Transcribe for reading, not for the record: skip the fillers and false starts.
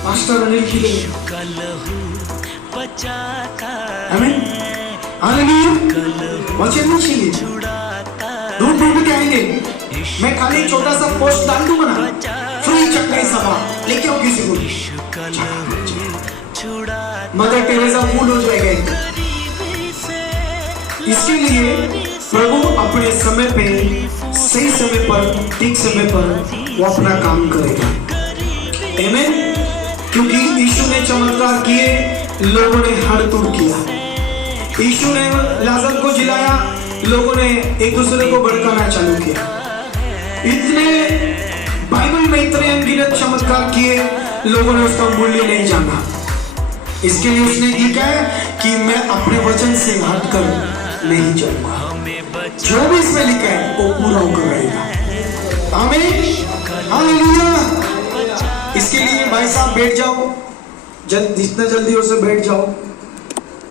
pastor Anil की ले आमीन हालेलुया वचन नहीं चाहिए दूर दूर में क्या आएंगे मैं खाली छोटा सा पोस्ट डाल दूंगा ना फ्री चक्कर सभा लेके आओ किसी को मदर टेरेसा फूल हो जाएगा इसके लिए प्रभु अपने समय पे सही समय पर ठीक समय पर वो अपना काम करेगा आमीन क्योंकि यीशु ने चमत्कार किए लोगों ने हाथ तोड़ किया यीशु ने लाजर को जिलाया लोगों ने एक दूसरे को भड़काना चालू किया इतने बाइबल में इतने अनगिनत चमत्कार किए लोगों ने उसका मूल्य नहीं जाना इसके लिए उसने लिखा है कि मैं अपने वचन से हटकर नहीं चलूंगा जो भी इसमें लिखा है वो पूरा होकर रहेगा आमीन हालेलुया इसके लिए भाई साहब बैठ जाओ जितना जल्दी हो से बैठ जाओ